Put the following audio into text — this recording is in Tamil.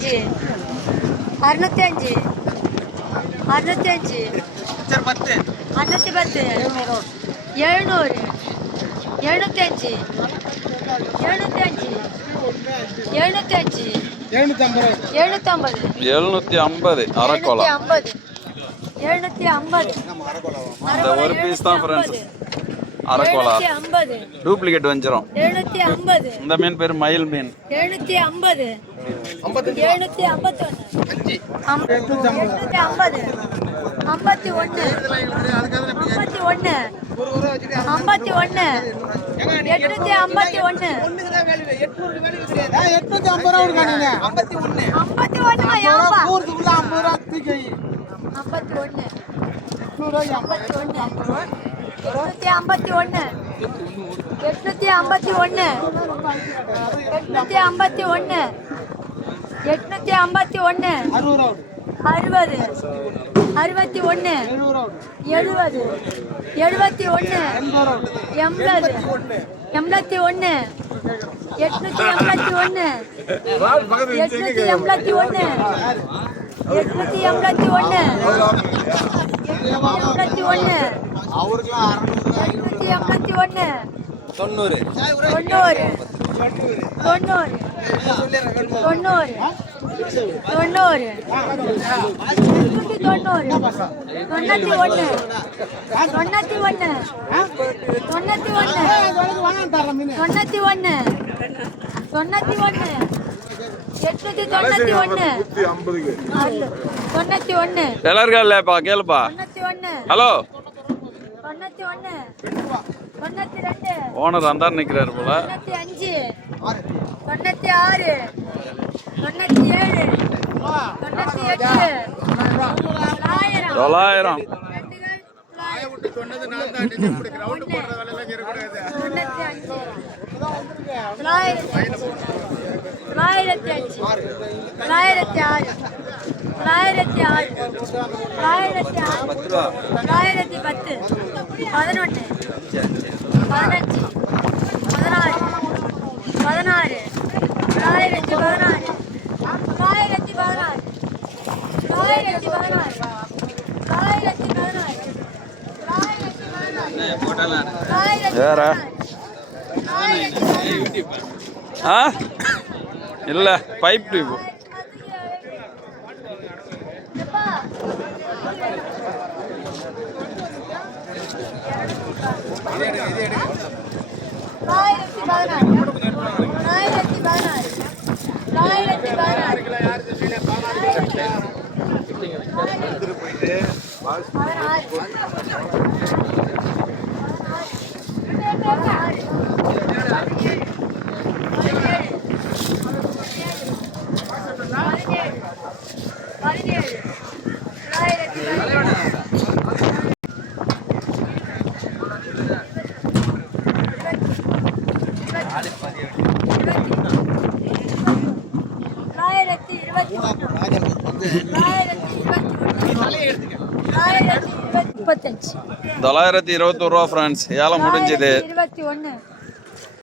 அஞ்சு அறுநூத்தி அஞ்சு அறுநூத்தி அஞ்சு அறுநூத்தி பத்து எழுநூறு எழுநூத்தி அஞ்சு எழுநூத்தி அஞ்சு எழுநூத்தி அஞ்சு எழுநூத்தி ஐம்பது எழுநூத்தி ஐம்பது எழுநூத்தி ஐம்பது எழுநூத்தி ஐம்பது ஒரு தான். அரைக்கோலா எழுநூத்தி ஐம்பது. டூப்ளிகேட் ஐம்பது. இந்த மீன் பேர் மயில் மீன். எழுநூத்தி ஐம்பது. எழுநூத்தி எழுநூத்தி ஐம்பது. ஐம்பத்தி ஒன்று ஐம்பத்தி ஒன்று ஐம்பத்தி ஒன்று எட்நூத்தி ஐம்பத்தி ஒன்று எட்நூத்தி ஐம்பது. ரூபா ஐம்பத்தி ஒண்ணு ஐம்பத்தி ஒன்றுமா ஏன்பா ஊருக்குள்ள ஐம்பது ரூபா தூக்கி வை ஐம்பத்தி ஒன்று எட்நூறு ஐம்பத்தி ஒன்று எட்நூத்தி ஐம்பத்தி ஒன்று எட்நூத்தி ஐம்பத்தி ஒன்று எட்நூத்தி ஐம்பத்தி ஒன்று அறுபது. அறுபத்தி ஒன்று எழுபது. எழுபத்தி ஒன்று எண்பது. எண்பத்தி ஒன்று எட்நூத்தி எண்பத்தி ஒன்று எட்நூத்தி எண்பத்தி ஒன்று எட்நூத்தி எண்பத்தி ஒன்று எண்பத்தி ஒன்று எட்நூத்தி எண்பத்தி ஒன்று தொண்ணூறு. தொண்ணூறு. தொண்ணூறு. தொண்ணூறு. தொண்ணூறு. தொண்ணூறு. தொண்ணூத்தி ஒன்று. தொண்ணூத்தி ஒன்று. தொண்ணூத்தி ஒன்று. தொண்ணூத்தி ஒன்று. தொண்ணூத்தி ஒன்று. எட்நூத்தி தொண்ணூத்தி ஒன்று தொண்ணூத்தி ஒன்று எல்லாருக்கா இல்லையாப்பா கேளுப்பா. தொண்ணூத்தி ஒன்று ஹலோ. தொண்ணூத்தி ஒன்று தொண்ணூத்தி ரெண்டு. ஓனர் அந்த நிற்கிறாரு போல. தொண்ணூத்தி அஞ்சு. தொண்ணூத்தி ஆறு. தொண்ணூத்தி ஏழு. தொண்ணூத்தி எட்டு. தொள்ளாயிரம். தொள்ளாயிரம். தொண்ணூத்தி அஞ்சு. தொள்ளாயிரத்தி அஞ்சு தொள்ளாயிரத்தி ஆறு தொள்ளாயிரத்தி ஆறு தொள்ளாயிரத்தி ஆறு தொள்ளாயிரத்தி பத்து பதினொன்று பதினஞ்சு பதினாறு பதினாறு தொள்ளாயிரத்தி பதினாறு தொள்ளாயிரத்தி பதினாறு தொள்ளாயிரத்தி பதினாறு தொள்ளாயிரத்தி பதினாறு தொள்ளாயிரத்தி பதினாறு தொள்ளாயிரத்தி? தொள்ளாயிரத்தி ஆ இல்லை பைப் டியூப் எப்பா பதினாறு. தொள்ளாயிரத்தி பதினாறு பதினாறு தொள்ளாயிரத்தி பதினேழு தொள்ளாயிரத்தி இருபத்தி ஒன்று தொள்ளாயிரத்தி இருபத்தி ரூபா ஃப்ரெண்ட்ஸ் ஏலம் முடிஞ்சுது. இருபத்தி ஒன்று.